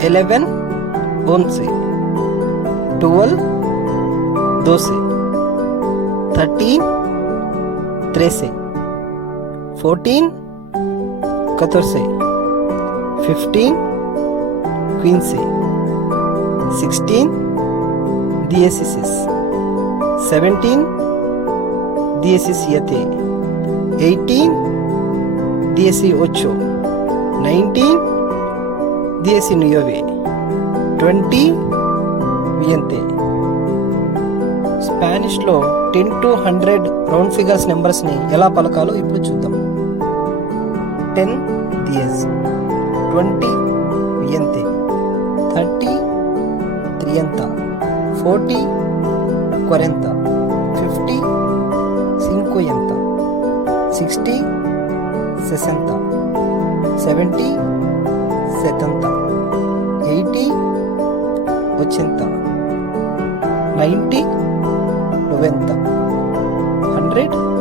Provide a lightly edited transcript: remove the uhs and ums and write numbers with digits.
11 11, 12 12, 13 13, 14 14, 15 15, 16 16, 17 17, 18 18, 19 19, 20 20. స్పానిష్లో 10 to 100 round figures నెంబర్స్ని ఎలా పలకాలో ఇప్పుడు చూద్దాం. 10 10, 20 20, 30 30, 40 40, 50 50, 60 60, 70 70, 80 80, 90 90, 100